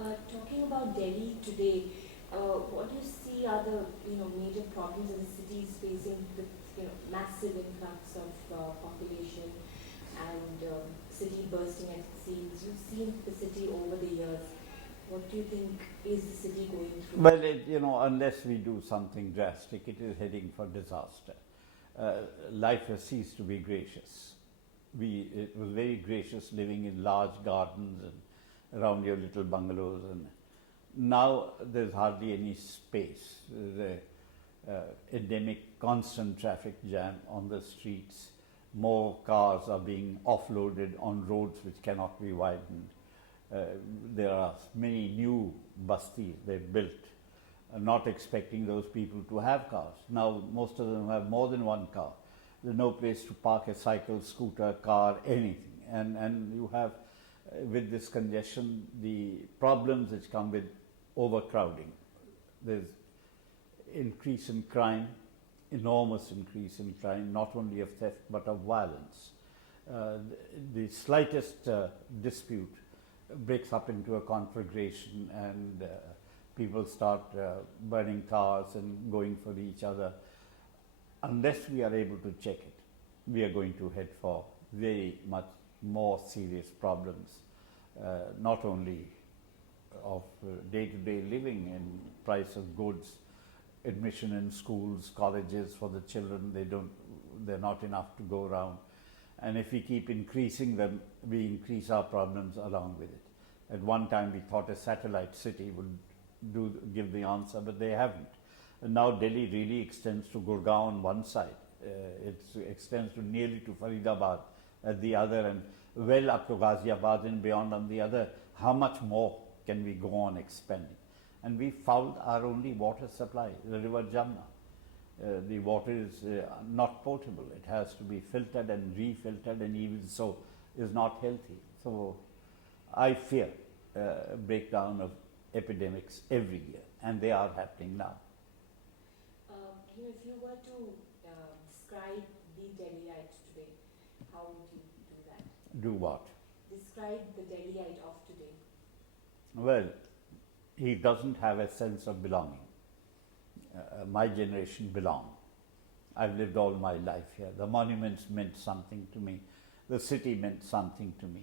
Talking about Delhi today, what do you see are the major problems that the city is facing with massive influx of population and city bursting at its seams? You've seen the city over the years. What do you think is the city going through? Well, unless we do something drastic, it is heading for disaster. Life has ceased to be gracious. It was very gracious living in large gardens and around your little bungalows, and now there's hardly any space. There's a endemic constant traffic jam on the streets. More cars are being offloaded on roads which cannot be widened. There are many new bastis they've built, not expecting those people to have cars. Now most of them have more than one car. There's no place to park a cycle, scooter, car, anything. And you have, with this congestion, the problems which come with overcrowding. There's increase in crime, enormous increase in crime, not only of theft but of violence. The slightest dispute breaks up into a conflagration, and people start burning cars and going for each other. Unless we are able to check it, we are going to head for very much more serious problems, not only of day-to-day living and price of goods, admission in schools, colleges for the children. They're not enough to go around. And if we keep increasing them, we increase our problems along with it. At one time we thought a satellite city would give the answer, but they haven't. And now Delhi really extends to Gurgaon on one side. It extends to nearly to Faridabad at the other, and well up to Ghaziabad and beyond on the other. How much more can we go on expanding? And we fouled our only water supply, the river Jamna. The water is not potable. It has to be filtered and refiltered, and even so is not healthy. So I fear breakdown of epidemics every year, and they are happening now. If you were to describe the Delhiite today, how would you do that? Do what? Describe the Delhiite of today. Well, he doesn't have a sense of belonging. My generation belonged. I've lived all my life here. The monuments meant something to me. The city meant something to me.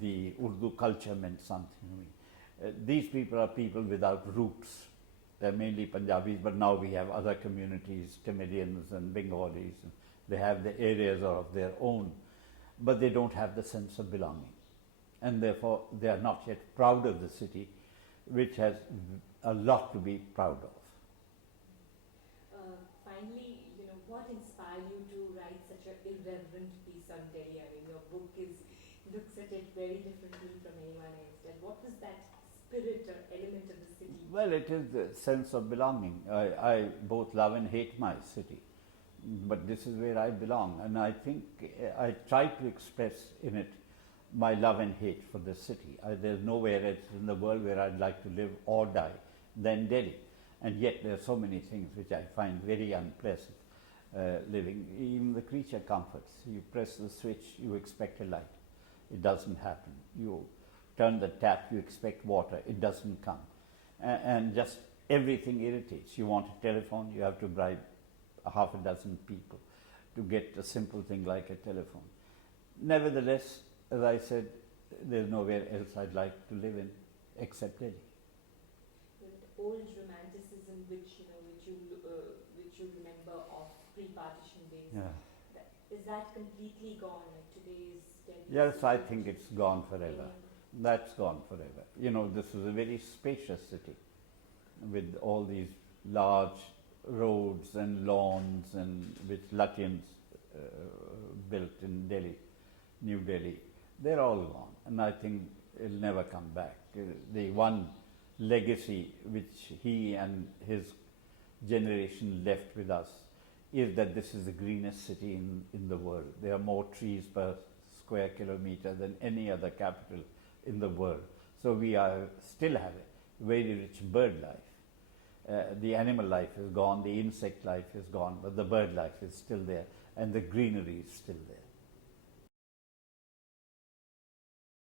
The Urdu culture meant something to me. These people are people without roots. They're mainly Punjabis, but now we have other communities, Tamilians and Bengalis. They have the areas of their own, but they don't have the sense of belonging. And therefore, they are not yet proud of the city, which has a lot to be proud of. Finally, what inspired you to write such an irreverent piece on Delhi? I mean, your book looks at it very differently from anyone else. And what was that spirit or element of the city? Well, it is the sense of belonging. I both love and hate my city, but this is where I belong. And I think I try to express in it my love and hate for the city. There's nowhere else in the world where I'd like to live or die than Delhi. And yet there are so many things which I find very unpleasant living. Even the creature comforts. You press the switch, you expect a light. It doesn't happen. You turn the tap, you expect water. It doesn't come. And just everything irritates. You want a telephone, you have to bribe half a dozen people to get a simple thing like a telephone. Nevertheless, as I said, there's nowhere else I'd like to live in except Delhi. The old romanticism, which you remember of pre-partition days, is that completely gone? Like today's Delhi? Yes, I think it's gone forever. That's gone forever. This is a very spacious city with all these large roads and lawns, and which Lutyens built in Delhi, New Delhi. They're all gone, and I think it'll never come back. The one legacy which he and his generation left with us is that this is the greenest city in the world. There are more trees per square kilometer than any other capital in the world. So we still have a very rich bird life. The animal life is gone, the insect life is gone, but the bird life is still there, and the greenery is still there.